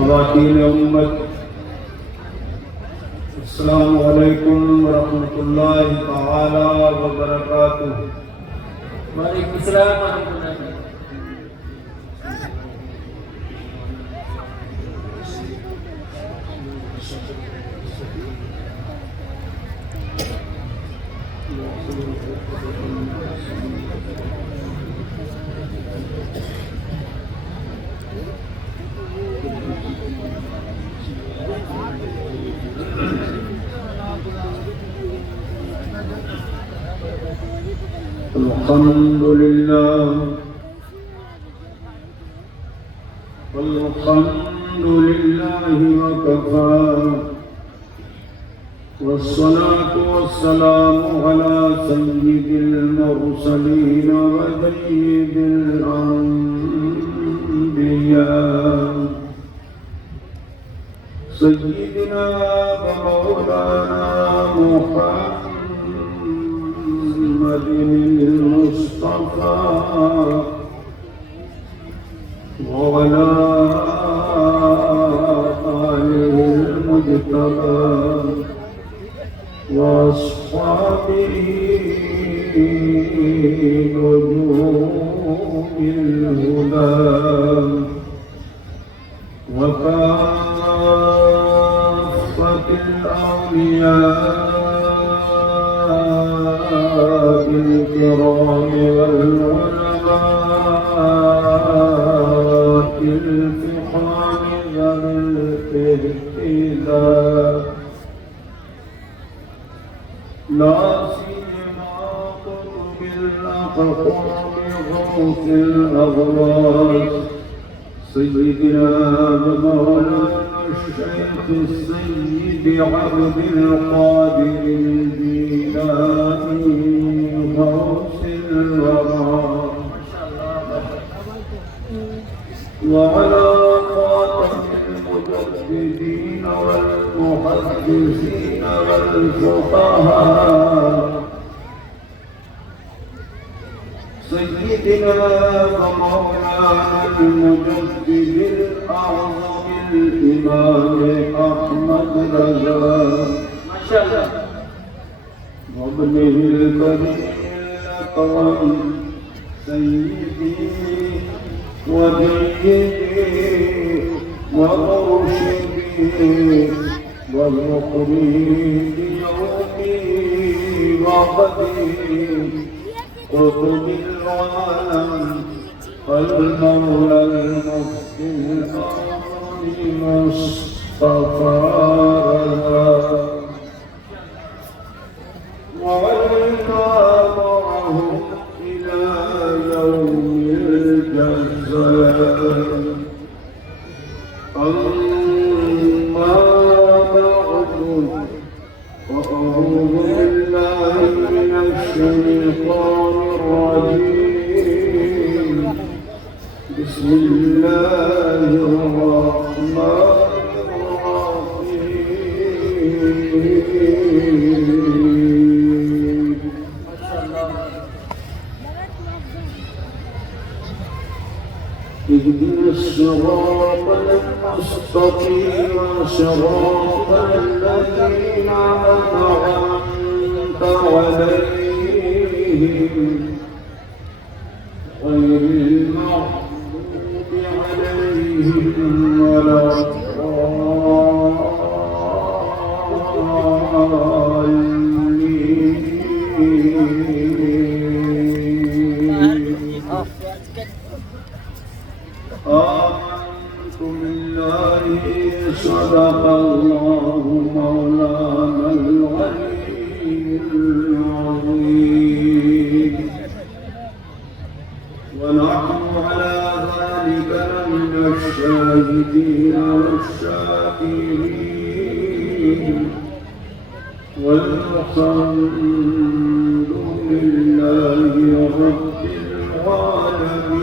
خواتین امت، السلام علیکم ورحمۃ اللہ تعالی وبرکاتہ۔ وعلیکم السلام ورحمۃ اللہ۔ الحمد لله وكفى، والصلاة والسلام على سيد المرسلين وسيد الأنبياء سيدنا ومولانا محمد المصطفى وعلى آله المجتبى وأصحابه نجوم الهدى وكافة الأولياء الكرام والعلماء الفحام ذوي الاهتداء، لا سيما قطب الأقطاب غوث الأغواث سيدنا ومولانا الشيخ السيد عبد القادر الجيلاني غوث الورى، وعلى خاتم المجددين والمحدثين والفقهاء سيدنا ومولانا المجدد الأعظم الإمام أحمد رضا وابنه الكريم الأكرم سيدي وسيدي ومرشدي والمقري بيومي وقدي قطب العالم المولى المفتي المصطفى وعلنا معهم إلى يوم الجزاء. أما بعد، فأعوذ بالله من الشيطان الرجيم، بسم الله الرحمن الرحيم. اهدنا الصراط المستقيم صراط الذين أنعمت عليهم غير المغضوب عليهم ولا الضالين. آمنت بالله صدق الله مولانا العلي العظيم، ونحن على ذلك من الشاهدين والشاكرين، والحمد لله رب العالمين.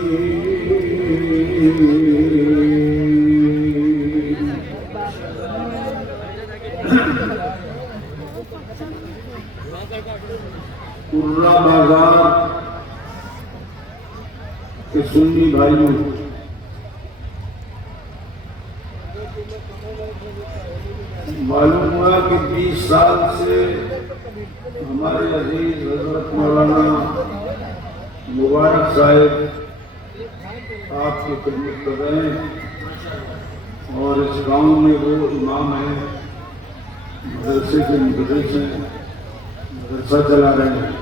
قرہ بازار کے سنی بھائیوں، معلوم ہوا کہ 20 سال سے ہمارے عزیز حضرت مولانا مبارک صاحب آپ کی خدمت کر رہے ہیں اور اس گاؤں میں وہ امام ہیں، مدرسے کے مدرس ہیں، مدرسہ چلا رہے ہیں۔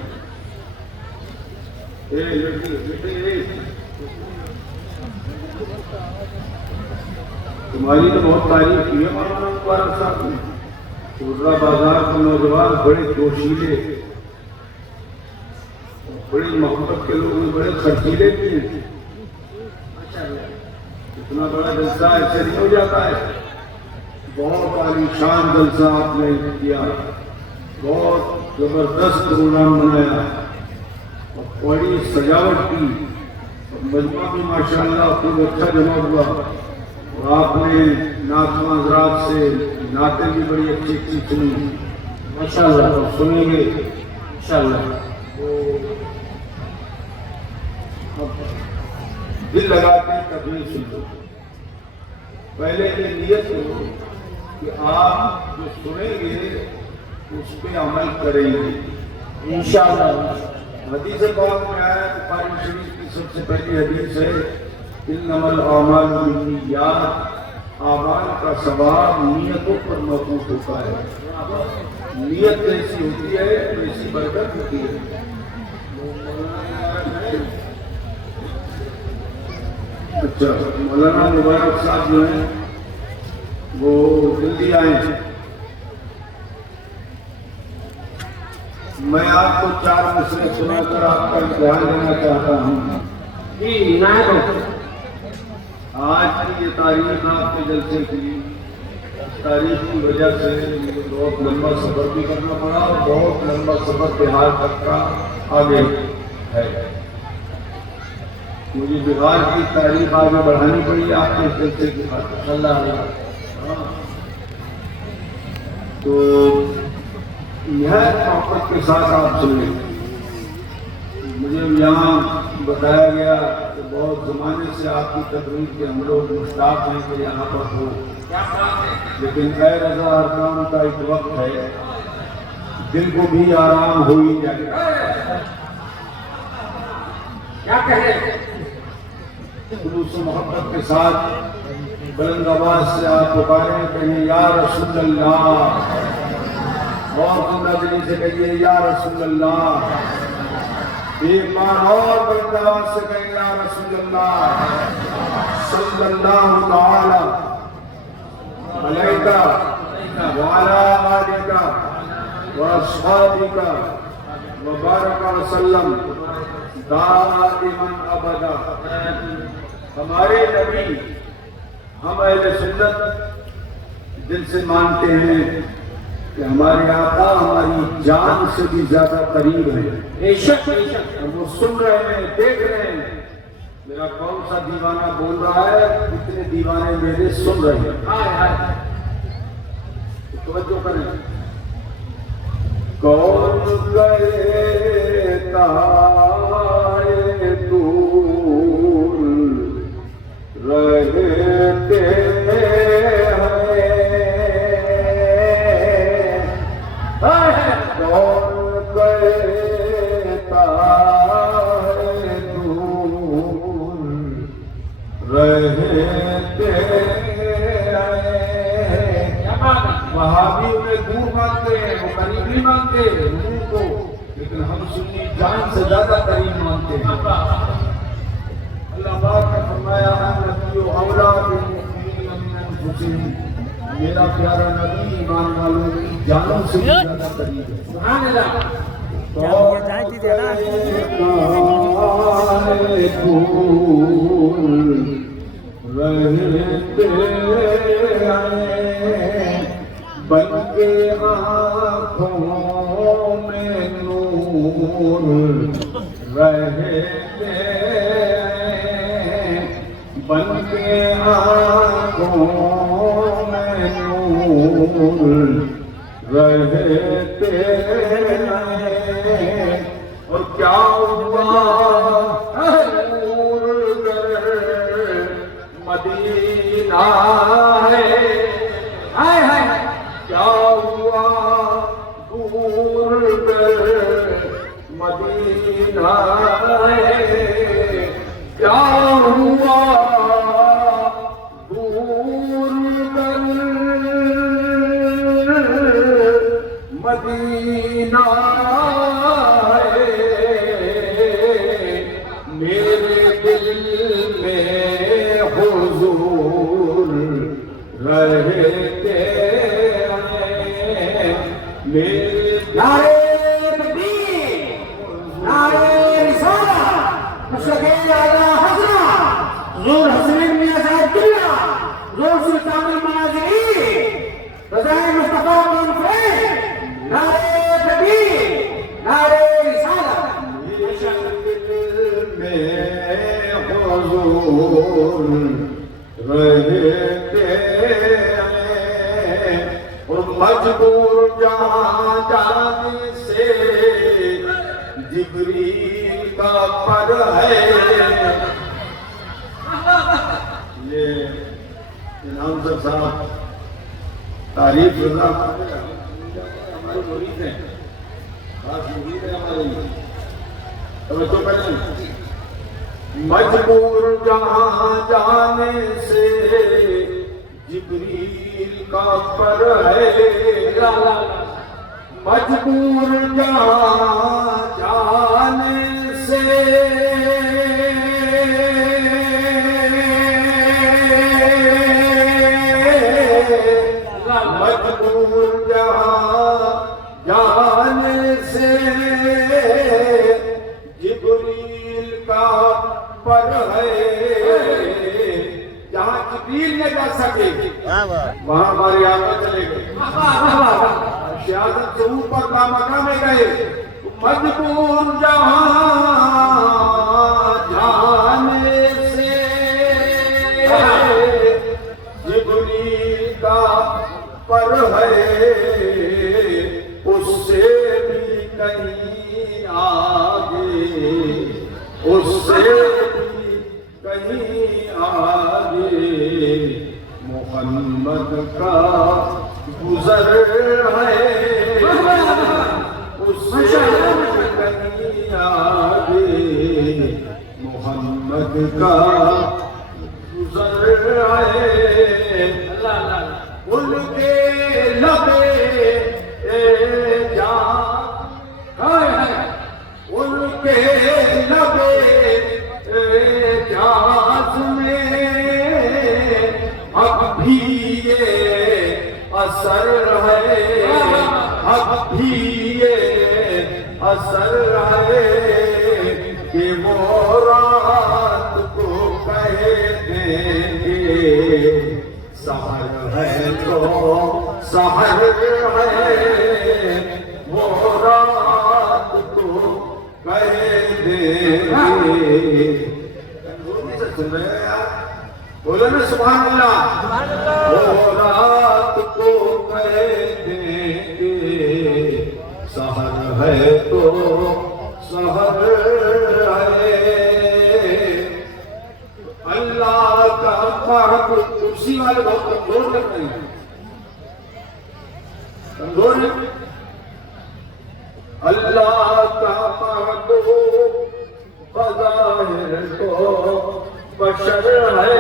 تمہاری تو بہت تعریف کی ہے مولانا مبارک صاحب نے۔ کوٹرا بازار کے نوجوان بڑے جوشیلے، بڑی محبت کے لوگ ہیں، بڑے خرچیلے بھی ہیں۔ اتنا بڑا جلسہ ایسے نہیں ہو جاتا ہے۔ بہت عالیشان جلسہ آپ نے کیا، بہت زبردست پروگرام بنایا اور بڑی سجاوٹ کی، اور مجمع بھی ماشاءاللہ خوب اچھا جمع ہوا، اور آپ نے نعتوں حضرات سے نعتیں بھی بڑی اچھی اچھی سنی ماشاءاللہ، اور سنیں گے انشاءاللہ۔ دل لگا کے تقریر سن لو، پہلے یہ نیت کرو کہ آپ جو سنیں گے اس پہ عمل کریں گے انشاءاللہ۔ حدیث پاک میں آیا ہے، بخاری شریف کی سب سے پہلی حدیث ہے، انما الاعمال بالنیات، اعمال کا ثواب نیتوں پر موقوف ہوتا ہے۔ نیت جیسی ہوتی ہے ویسی برکت ہوتی ہے۔ اچھا، مولانا مبارک صاحب جو ہیں وہ دلی آئے ہیں۔ میں آپ کو 4 مصرے سنا کر آپ کا امتحان لینا چاہتا ہوں۔ جی عنایت ہو۔ آج کی یہ تاریخ آپ کے جلسے کی، اس تاریخ کی وجہ سے مجھے بہت لمبا سفر بھی کرنا پڑا، اور بہت لمبا سفر بہار تک کا آگے ہے۔ مجھے بہار کی تاریخ آگے بڑھانی پڑی آپ کے جلسے کی خاطر۔ اللہ علیہ۔ تو نہایت محبت کے ساتھ آپ سنیں۔ مجھے یہاں بتایا گیا کہ بہت زمانے سے آپ کی تقریر کے ہم لوگ مشتاق ہیں کہ یہاں پر ہو، لیکن اے رضا ہر کام کا ایک وقت ہے، دل کو بھی آرام ہو ہی جائے گا۔ کیا کہیں؟ خلوص و محبت کے ساتھ بلند آواز سے آپ پکاریں، کہیں یا رسول اللہ، اور زندہ دلی سے کہیے یا رسول اللہ۔ ایک بار اور بلند آواز سے کہیں یا رسول اللہ صلی اللہ تعالی علیہ وعلی آلہ واصحابہ وبارک وسلم دائما ابدا۔ ہمارے نبی ہم اہل سنت دل سے مانتے ہیں کہ ہمارے آقا ہماری جان سے بھی زیادہ قریب ہیں۔ بے شک بے شک۔ ہم وہ سن رہے ہیں، دیکھ رہے ہیں، میرا کون سا دیوانہ بول رہا ہے، کتنے دیوانے میرے سن رہے ہیں۔ توجہ کریں۔ کون کہتا ہے دور رہتے ہیں، کون کہتا ہے دور رہتے ہیں۔ وہابی انہیں دور مانتے ہیں، وہ قریب نہیں مانتے روح کو، لیکن ہم سنی جان سے زیادہ قریب مانتے ہیں۔ اللہ پاک نے فرمایا نبی اولا بالمؤمنین من انفسہم، میرا پیارا نبی ایمان والوں کی جانوں سے بھی زیادہ قریب ہے۔ سبحان اللہ۔ بلکہ آنکھوں میں نور رہتے ہیں، بلکہ آنکھوں میں نور رہتے ہیں۔ اور کیا ہوا نور گر مدینہ ہے، زور سلطان المناظرین رضائے مصطفیٰ کانفرنس نعرہ تکبیر نعرہ رسالت میں حضور رہتے ہیں اور مجبور جہاں جانے سے جبریل کا پر ہے. یہ انعام صاحب تعریف رضا ہمارے مرید ہیں، خاص مرید ہیں ہمارے. توجہ کریں. مجبور جہاں جانے سے جبریل کا پر ہے. مجبور جہاں جانے سے مجبور جہاں جانے سے جبریل کا پر ہے. جہاں جبریل نہ جا سکے وہاں ہمارے آقا چلے گئے. شہادت سے اوپر کا مقام گئے. مجبور جہاں جانے سے جبریل کا پر ہے. اس سے بھی کہیں آگے، اس سے بھی کہیں آگے محمد کا گزر ہے. اس سے کہیں آگے محمد کا گزر ہے. ان کے لبے ان کے لبے جاز میں اب بھی یہ اثر ہے. اب بھی یہ اثر ہے کہ وہ رات کو کہہ دیں گے سحر ہے تو سحر ہے. وہ رات کو کہہ دیں گے. بولو نا سبحان اللہ. وہ رات کو کہہ دیں گے سحر ہے تو سحر ہے. اللہ کا محبوب. کرسی والے بہت کمزور لگ رہے ہیں. کمزور ہے. اللہ کا محبوب بظاہر تو بشر ہے.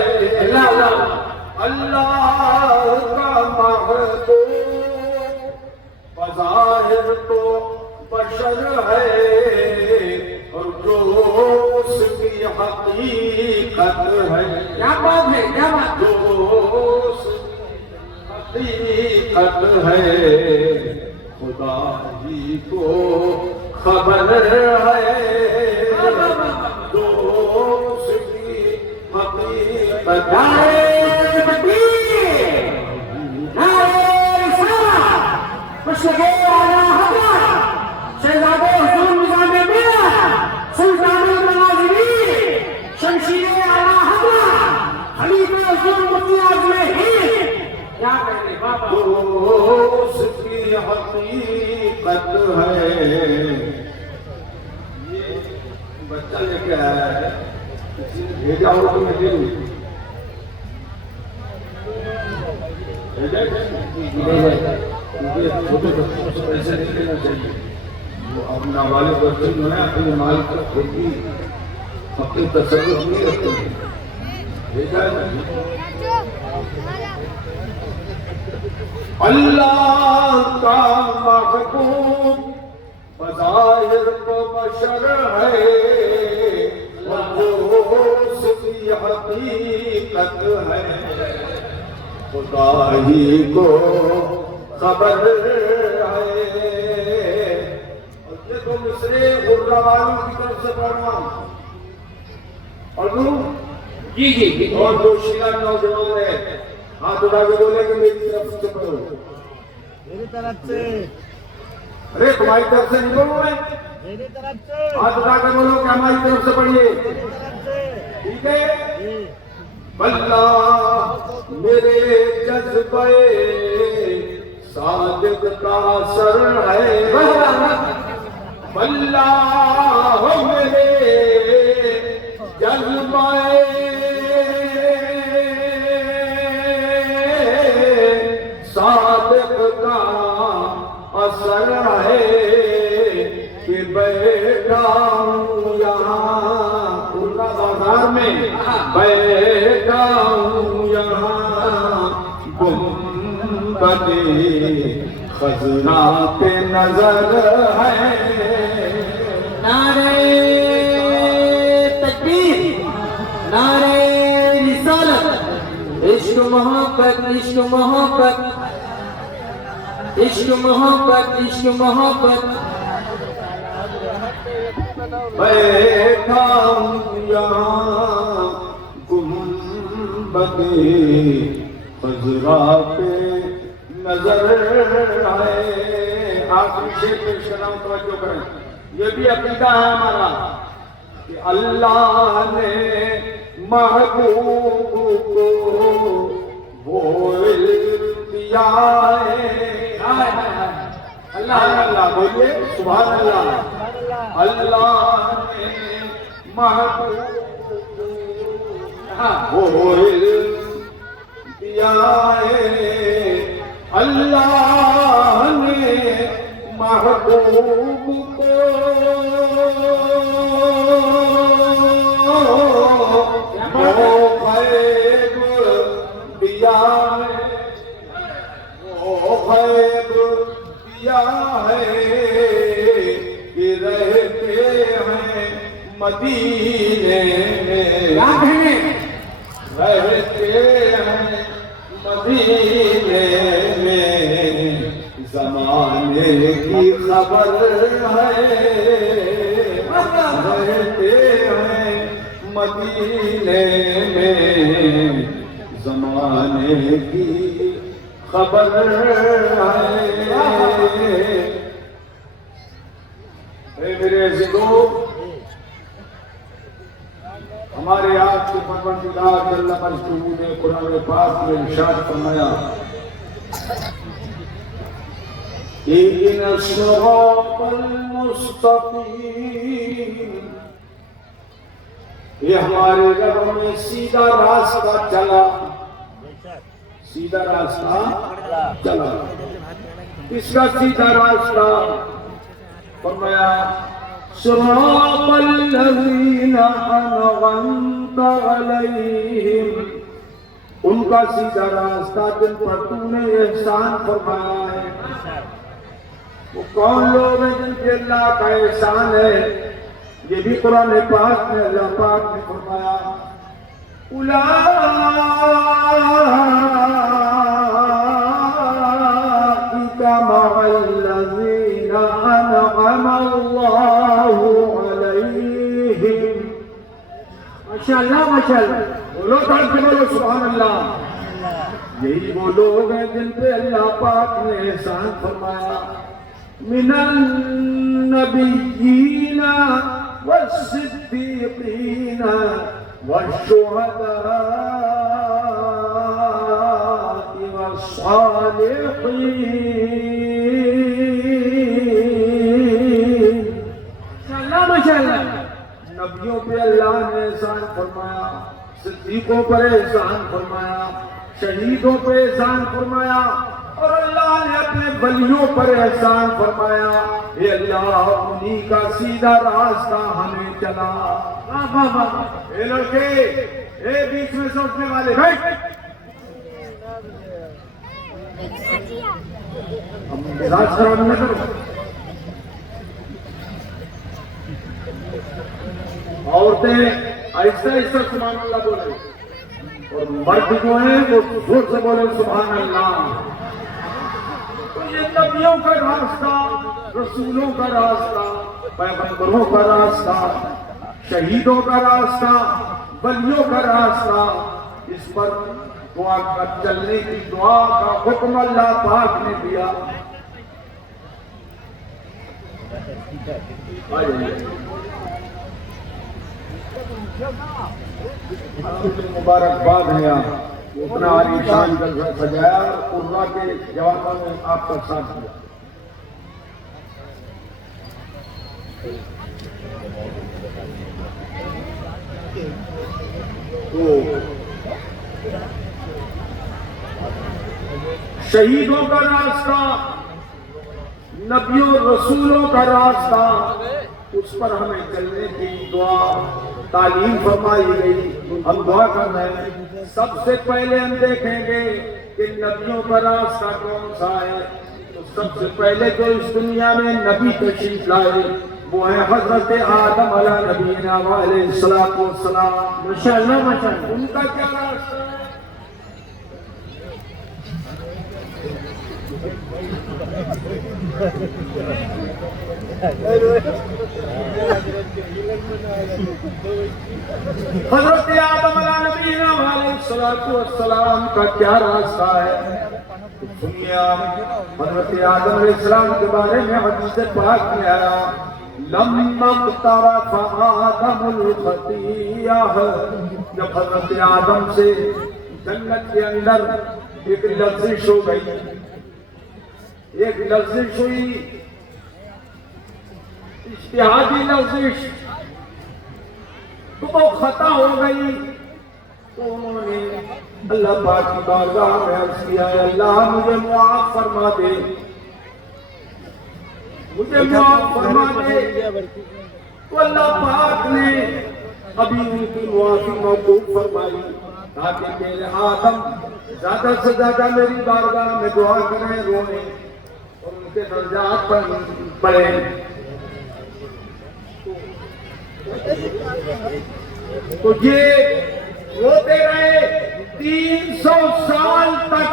اللہ کا محبوب بظاہر تو بشر ہے. اور جو اس کی حقیقت ہے. کیا بات ہے، کیا بات. جو اس کی حقیقت ہے خدا ہی کو خبر ہے. جو اس کی حقیقت نعرہ تکبیر نعرہ رسالت مشرقِ اعلیٰ حضرت شہزادہ حضور نظام ملت سلطان المناظرین شمشیر اعلیٰ حضرت خلیفہ حضور مفتی اعظم ہند. کیا کہتے ہیں بابا. جو اس کی حقیقت ہے. یہ بچہ لے کے آیا ہے. کسی نے بھیجا ہو تو میں دے دوں. بھیجا کیونکہ چھوٹے بچوں سے پیسے نہیں لینا چاہیے. وہ اپنا والے بچے جو ہے اپنے مال کو خود بھی اپنے تصرف نہیں رکھتے ہیں. بھیجا ہے. اللہ کا محبوب بظاہر تو بشر ہے. اور جو اس کی حقیقت ہے خدا ہی کو خبر ہے. اور یہ تو مصرے غرہ والوں کی طرف سے پڑھ رہا ہوں. اور جی جی جی. اور دو شیعہ نوجوان ہیں ہاتھ اٹھا کے بولے کہ میری طرف سے پڑھو. میری طرف سے ارے تمہاری طرف سے نہیں بولوں میں. میری طرف سے ہاتھ اٹھا کے بولو کہ ہماری طرف سے پڑھیے. میری طرف سے ٹھیک ہے. جی اللہ میرے جذبے صادق کا سر ہے. اللہ میرے جذبے صادق کا اثر ہے کہ بیٹھا ہوں یہاں پورا بازار میں بیٹھا ہوں یہاں گنبد خزرا پہ نظر ہے. نعرہ تکبیر، نعرہ رسالت، عشق محبت، عشق محبت، عشق محبت، عشق محبت. بیٹھا ہوں یہاں گنبد خزرا پہ نظر ہے. آخری شیخ پیش کرنا ہوں، توجہ کریں. یہ بھی عقیدہ ہے ہمارا کہ اللہ نے محبوب کو وہ علم دیا ہے. اللہ اللہ بولیے سبحان اللہ. اللہ نے محبوب کو وہ علم دیا ہے. اللہ نے محبوب کو وہ غیب دیا ہے. وہ غیب دیا ہے کہ رہتے ہیں مدینے میں. رہتے ہیں مدینے میں زمانے کی خبر ہے. رہتے ہیں مدینے میں زمانے کی خبر ہے. اے میرے عزیزو، ہمارے آپ کے پروردگار جل مجدہ نے قرآن پاک میں ارشاد فرمایا اہدنا الصراط المستقیم. یہ ہمارے رب میں سیدھا راستہ چلا. سیدھا راستہ چلا. کس کا سیدھا راستہ؟ فرمایا صراط الذین انعمت علیہم. ان کا سیدھا راستہ جن پر تو نے احسان فرمایا ہے. وہ کون لوگ ہیں جن پہ اللہ کا احسان ہے؟ یہ بھی قرآن پاک میں اللہ پاک نے فرمایا اولئک مع الذین انعم اللہ علیہم. ماشاءاللہ ماشاءاللہ. بولو تاج کے بولو سبحان اللہ. یہی وہ لوگ ہیں جن پہ اللہ پاک نے احسان فرمایا. من النبیین والصدیقین والشہداء والصالحین. ماشاءاللہ ماشاءاللہ. نبیوں پہ اللہ نے احسان فرمایا، صدیقوں پر احسان فرمایا، شہیدوں پہ احسان فرمایا، اور اللہ نے اپنے ولیوں پر احسان فرمایا. اے اللہ انہی کا سیدھا راستہ ہمیں چلا. واہ واہ واہ. اے لڑکے، اے بیچ میں سوچنے والے بیٹھ. اب مزاج خراب نہ کرو. عورتیں آہستہ آہستہ سبحان اللہ بولے، اور مرد جو ہیں وہ زور سے بولے سبحان اللہ. تو یہ نبیوں کا راستہ، رسولوں کا راستہ، پیغمبروں کا راستہ، شہیدوں کا راستہ، ولیوں کا راستہ، اس پر دعا کر چلنے کی دعا کا حکم اللہ پاک نے دیا. مبارکباد ہے آپ اتنا عالیشان جلسہ سجایا اور قرآن کے جوابوں میں آپ کا ساتھ دیا. تو شہیدوں کا راستہ، نبیوں رسولوں کا راستہ، اس پر ہمیں چلنے کی دعا تعلیم فرمائی گئی. ہم دعا کر رہے ہیں سب سے پہلے ہم دیکھیں گے کہ نبیوں کا راستہ کون سا ہے. تو سب سے پہلے جو اس دنیا میں نبی تشریف لائے وہ ہے حضرت آدم علیہ نبینا علیہ الصلوۃ والسلام. ماشاءاللہ ماشاءاللہ. ان کا کیا راستہ ہے؟ حضرت آدم علیہ نبینا علیہ الصلوۃ والسلام کا کیا راستہ ہے؟ سنیے آپ، حضرت آدم علیہ السلام کے بارے میں حدیث پاک میں آیا لما اقترف آدم الخطیہ، جب حضرت آدم سے جنت کے اندر ایک لغزش ہو گئی، ایک لغزش ہوئی، اجتہادی لغزش، تو وہ خطا ہو گئی. تو انہوں نے اللہ پاک کی بارگاہ میں عرض کیا ہے اللہ مجھے معاف فرما دے، مجھے معاف فرما دے. تو اللہ پاک نے ابھی ان کی معافی موقوف فرمائی تاکہ میرے آدم زیادہ سے زیادہ میری بارگاہ میں دعا کریں، روئیں اور ان کے درجات پر بڑھیں. تو یہ روتے رہے 300 سال تک،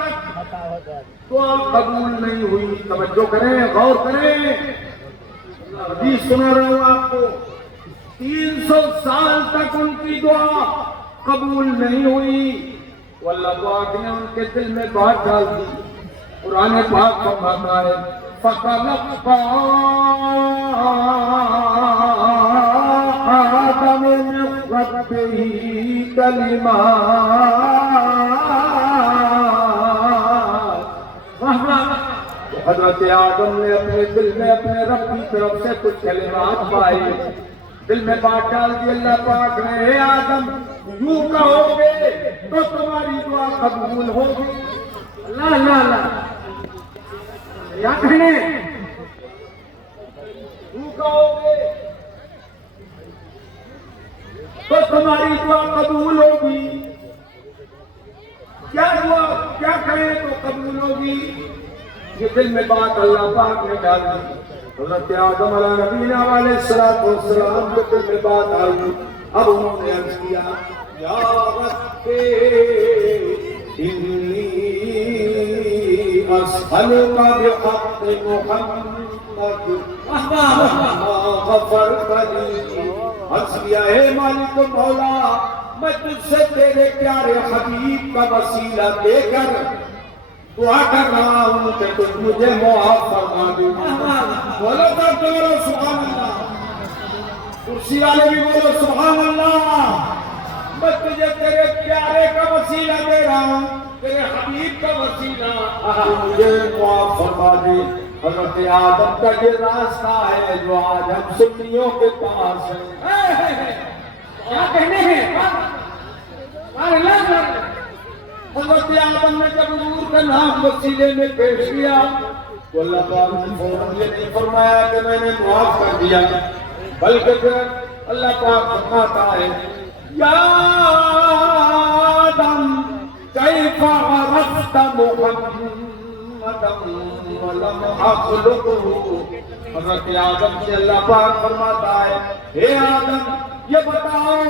دعا قبول نہیں ہوئی. توجہ کریں، غور کریں، حدیث سنا رہا ہوں آپ کو. 300 سال تک ان کی دعا قبول نہیں ہوئی. تو اللہ پاک نے ان کے دل میں بات ڈال دی. قرآن پاک فرماتا ہے فَتَلَقَّىٰ آدَمُ مِن رَّبِّهِ کلمات. حضرت آدم نے اپنے دل میں اپنے رب کی طرف سے کچھ کلمات پائے، دل میں بات ڈال دی. اللہ پاک نے اے آدم یوں کہو گے تو تمہاری دعا قبول ہوگی. اللہ اللہ اللہ. کیا کہنے؟ یوں کہو گے تو تمہاری دعا قبول ہوگی. کیا دعا کیا کریں تو قبول ہوگی؟ یہ دل میں بات اللہ پاک نے ڈال دی. حضرت آدم علیہ نبینا علیہ الصلوۃ والسلام کے دل میں بات آئی. اب انہوں نے عرض کیا یا رب انی اسألک بحق محمد غفرت لی. عرض کیا اے مالک و مولا میں تجھ سے تیرے پیارے حبیب کا وسیلہ دے کر دعا کر رہا ہوں کہ تم مجھے معاف فرما دے. بولو بولو سبحان اللہ. کرسی والے بھی بولو سبحان اللہ. میں تجھے تیرے پیارے کا وسیلہ دے رہا ہوں، تیرے حبیب کا وسیلہ، تو مجھے معاف فرما دے. حضرت آدم کا یہ راستہ ہے جو آج ہم سنیوں کے پاس ہے. کیا کہنے ہیں؟ حضرت آدم نے جب حضور کا نام وسیلے میں پیش کیا تو اللہ پاک نے فوراً یہ نہیں فرمایا کہ میں نے معاف کر دیا، بلکہ پھر اللہ پاک فرماتا ہے یا آدم کیف عرفت محمدا ولم اخلقه. حضرت آدم سے اللہ پاک فرماتا ہے اے آدم یہ بتاؤ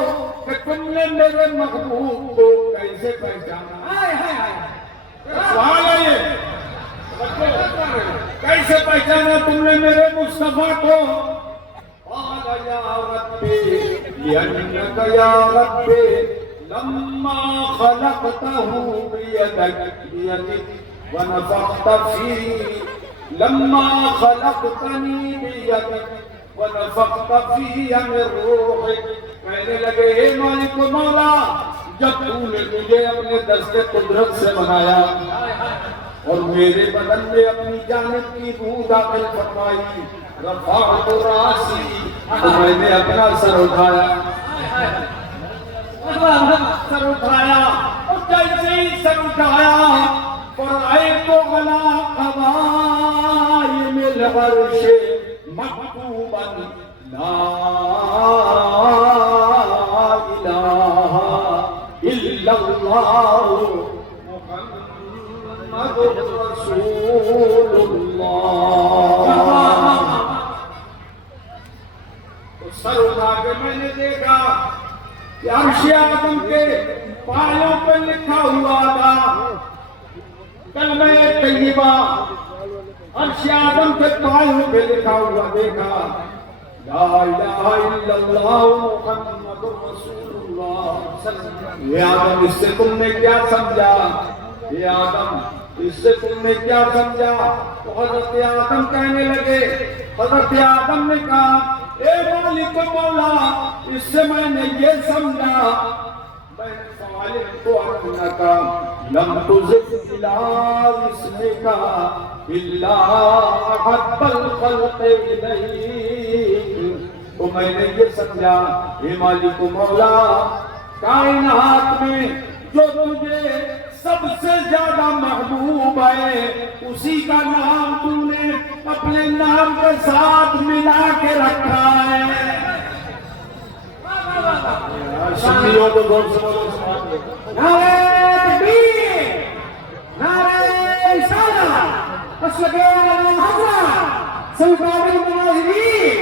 کہ تم نے میرے محبوب کو کیسے پہچانا؟ سوال ہے یہ، کیسے پہچانا تم نے میرے مصطفیٰ کو؟ قال یا ربی لأنک یا ربی لما خلقته بيدك ونفخت فيه لما خلقتني بيدك ونفخت فيه من روحك کہنے لگے اے مالک و مولا جب تو نے مجھے اپنے دست قدرت سے بنایا اور میرے بدن میں اپنی جانب کی روح داخل فرمائی رفعت راسی تو میں نے اپنا سر اٹھایا اور جیسے ہی سر اٹھایا فرأيت على قوائم العرش مكتوبا لا إله إلا الله محمد رسول الله تو سر اٹھا کے میں نے دیکھا کہ عرش آدم کے پایوں پر لکھا ہوا تھا کلمہ طیبہ عرش آدم کے پایوں پہ لکھا ہوا دیکھا لا الہ الا اللہ محمد رسول اللہ. یہ آدم اس سے تم نے کیا سمجھا؟ یہ آدم اس سے تم نے کیا سمجھا؟ تو حضرت آدم کہنے لگے حضرت آدم نے کہا اے مالک مولا اس سے میں نے یہ سمجھا فعلمت أنك لم تزد إلى اسمك إلا أحب الخلق إليك. تو میں نے یہ سمجھا اے مالک مولا کائنات میں جو تجھے سب سے زیادہ محبوب ہے اسی کا نام تم نے اپنے نام کے ساتھ ملا کے رکھا ہے. سنیوں کو دور سے بولو نعرہ تکبیر نعرہ رسالہ مسلک اعلی حضرت سلطان المناظرین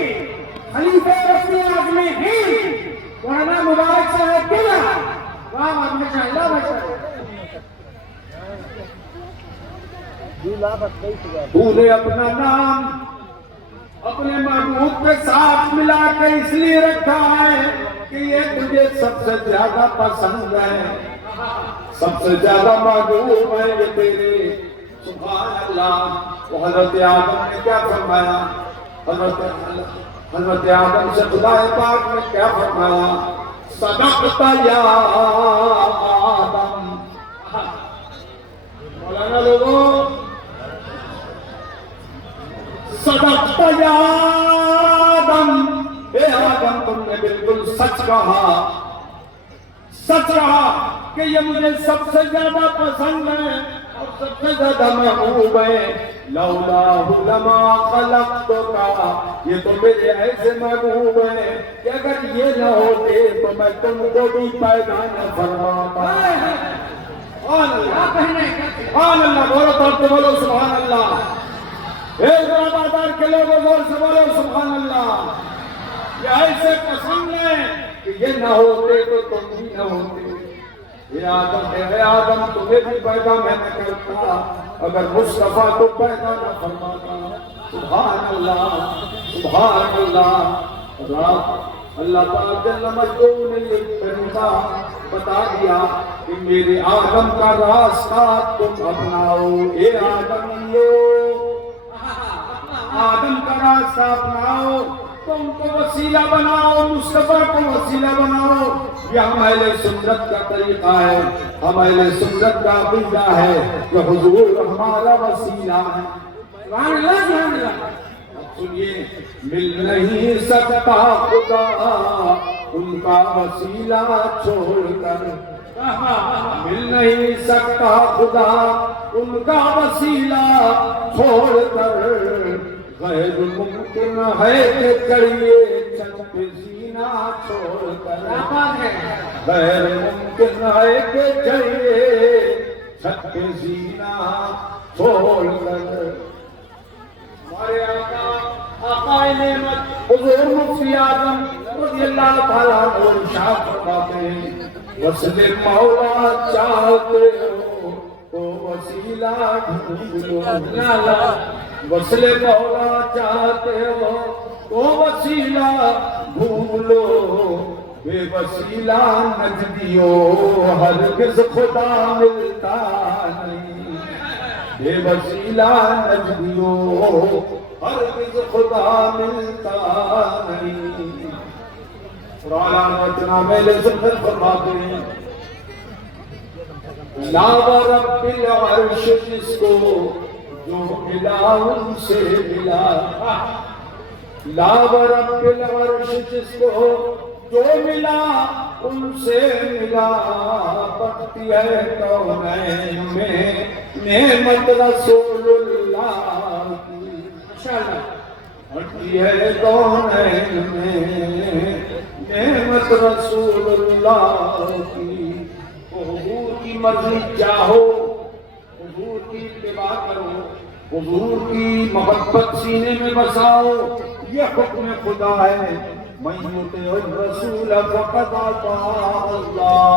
خلیفہ رفیع اعظم ہند مولانا مبارک صاحب قلعہ واہ ماشاءاللہ ماشاءاللہ. تو نے اپنا نام اپنے محبوب کے ساتھ ملا کے اس لیے رکھا ہے کہ یہ تجھے سب سے زیادہ پسند ہے سب سے زیادہ محبوب ہے یہ تیرے. سبحان اللہ. تو حضرت آدم نے کیا فرمایا؟ حضرت آدم سے خدا پاک نے کیا فرمایا؟ صدقت یا آدم. مولانا لوگوں صدقت یا آدم اے آدم تم نے بالکل سچ کہا کہ یہ مجھے سب سے زیادہ پسند ہے اور سب سے زیادہ محبوب ہے. لولا لما خلقتک یہ تو میرے ایسے محبوب ہے کہ اگر یہ نہ ہوتے تو میں تم کو بھی پیدا نہ فرماتا. سبحان اللہ. بولو تو بولو سبحان اللہ. بازار کے لوگوں زور سے بولو سبحان اللہ. یہ ایسے پسند ہے کہ یہ نہ ہوتے تو تم بھی نہ ہوتے. اے آدم تمہیں بھی پیدا میں نہ کرتا اگر مصطفیٰ تو پیدا نہ فرماتا. سبحان اللہ سبحان اللہ. اللہ تعالیٰ جل مجدہ نے یہ طریقہ بتا دیا کہ میرے آدم کا راستہ تم اپناؤ. اے آدمیو آدم کا راستہ اپناؤ تم کو وسیلہ بناؤ مصطفیٰ کو وسیلہ بناؤ. یہ ہم اہل سنت کا طریقہ ہے ہم اہل سنت کا عقیدہ ہے کہ حضور ہمارا وسیلہ ہے. سبحان اللہ سبحان اللہ. سنیے مل نہیں سکتا خدا ان کا وسیلہ چھوڑ کر. مل نہیں سکتا خدا ان کا وسیلہ چھوڑ کر. غیر ممکن ہے کہ چڑھیے چھت پہ زینہ چھوڑ کر. غیر ممکن ہے کہ چڑھیے چھت پہ زینہ چھوڑ کر. ہمارے آقا نعمت حضور مفتی اعظم رضی اللہ تعالیٰ عنہ ارشاد فرماتے ہیں وصل مولا چاہتے ہو تو وسیلہ ڈھونڈ لو. وصل مولا چاہتے ہو تو وسیلہ ڈھونڈ لو. بے وسیلہ نجدیو ہرگز خدا ملتا نہیں، بے وسیلہ نجدیو ہرگز خدا ملتا نہیں۔ قرآن وچنا میلے سفر فرماتے ہیں لا ورب العرش جس کو جو ملا ان سے ملا، لا ورب العرش جس کو جو ملا ان سے ملا، بڑھتی ہے کونین میں نعمت رسول اللہ کی، بڑھتی ہے کونین میں نعمت رسول اللہ کی۔ حضور کی مرضی چاہو، حضور کی اتباع کرو، حضور کی محبت سینے میں بساؤ، یہ حکم خدا ہے۔ من یطع الرسول فقد اطاع اللہ،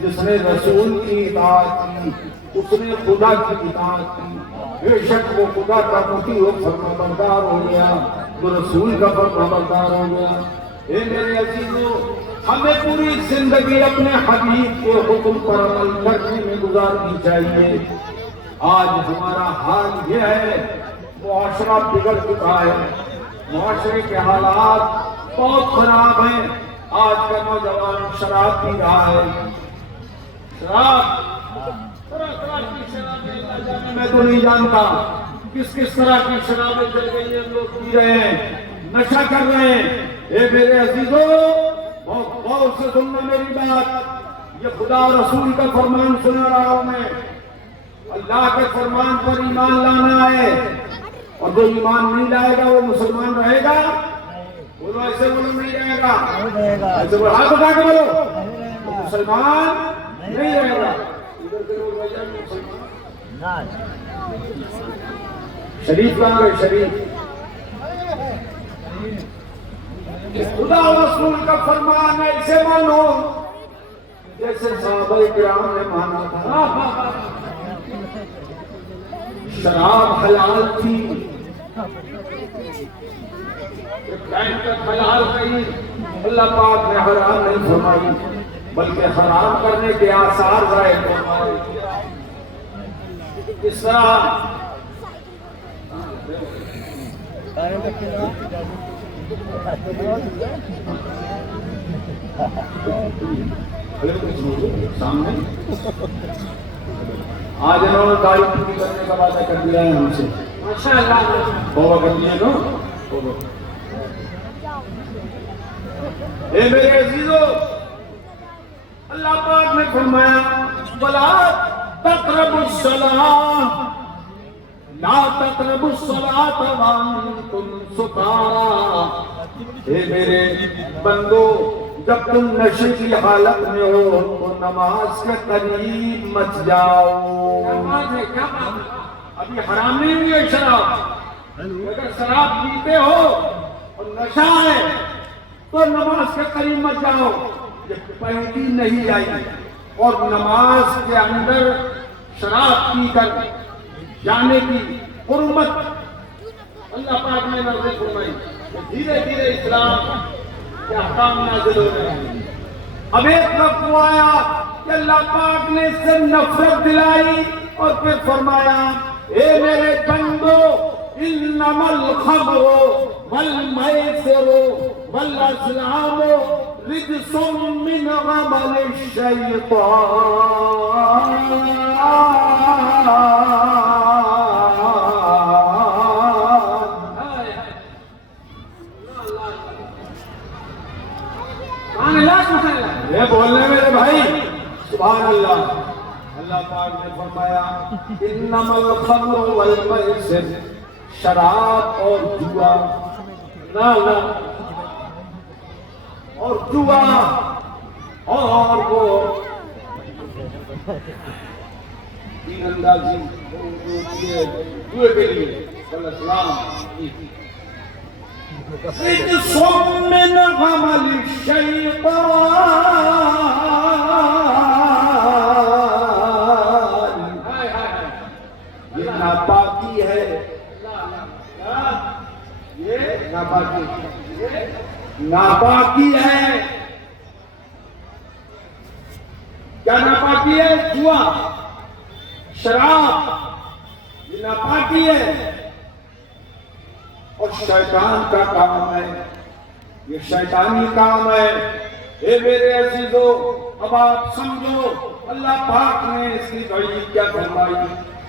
جس نے رسول کی اطاعت کی اس نے خدا کی اطاعت کی۔ بے شک وہ خدا کا مطیع و فرمانبردار ہو گیا، وہ رسول کا فرمانبردار ہو گیا۔ اے میرے عزیزو، ہمیں پوری زندگی اپنے حبیب کے حکم پر عمل کرنے میں گزارنی چاہیے۔ آج ہمارا حال یہ ہے، معاشرہ بگڑ چکا ہے، معاشرے کے حالات بہت خراب ہیں۔ آج کا نوجوان شراب پی رہا ہے، شراب طرح طرح کی شرابیں، اللہ جانے میں تو نہیں جانتا کس کس طرح کی شرابیں چل گئی ہیں، لوگ پی رہے ہیں، نشہ کر رہے ہیں۔ اے میرے عزیزو، بہت غور سے سننا میری بات، یہ خدا رسول کا فرمان سنا رہا ہوں میں۔ اللہ کے فرمان پر ایمان لانا ہے، اور جو ایمان نہیں لائے گا وہ مسلمان رہے گا؟ بولو ایسے بولو، نہیں رہے گا، ایسے بولو، ہاتھ اٹھا کے بولو، مسلمان نہیں رہے گا۔ ادھر کے لوگ رہ جائیں مسلمان، شریف کہاں گئے؟ شریف خدا و رسول کا فرمان ایسے مانو جیسے صحابہ کرام نے مانا تھا۔ شراب حلال تھی، بینکٹ حلال نہیں، اللہ پاک نے حرام نہیں فرمائی، بلکہ حرام کرنے کے آثار ظاہر فرمائے۔ اس طرح سامنے آج انہوں نے داڑھی پوری کرنے کا وعدہ کر دیا ہے ہم سے، توبہ کر دیا نا۔ اے میرے عزیزو، اللہ پاک نے فرمایا وَلَا تَقْرَبُوا الصَّلَاةَ لا تقربوا الصلاة وانتم سکارى۔ اے میرے بندو، جب تم نشے کی حالت میں ہو تو نماز کے قریب مت جاؤ۔ ابھی حرام نہیں ہوئی ہے شراب، اگر شراب پیتے ہو اور نشہ ہے تو نماز کے قریب مت جاؤ۔ یہ پہلی نہیں آئی، اور نماز کے اندر شراب پی کر جانے کی حرمت اللہ پاک نے نازل فرمائی۔ دھیرے دھیرے اسلام کے احکام نازل ہو رہے ہیں۔ اب ایک وقت وہ آیا کہ اللہ پاک نے اس سے نفرت دلائی اور پھر فرمایا اے میرے بندو، انما الخمر والمیسر والازلام رجس من عمل الشیطان۔ یہ بولنے میرے بھائی سبحان اللہ۔ اللہ پاک نے فرمایا انما الخمر والمیسر، شراب اور جوا، اور جوا اور وہ تین اندازی جوئے کے لیے رجس من عمل الشیطان، یہ ناپاکی ہے، یہ ناپاکی ہے کیا ناپاکی ہے؟ جوا، شراب، یہ ناپاکی ہے اور شیطان کا کام ہے، یہ شیطانی کام ہے۔ اے میرے عزیزو، اب آپ سمجھو اللہ پاک نے اس کی بڑی کیا فرمائی،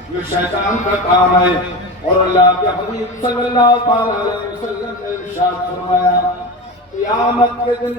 یہ شیطان کا کام ہے۔ اور اللہ کے حبیب صلی اللہ علیہ وسلم نے ارشاد فرمایا قیامت کے دن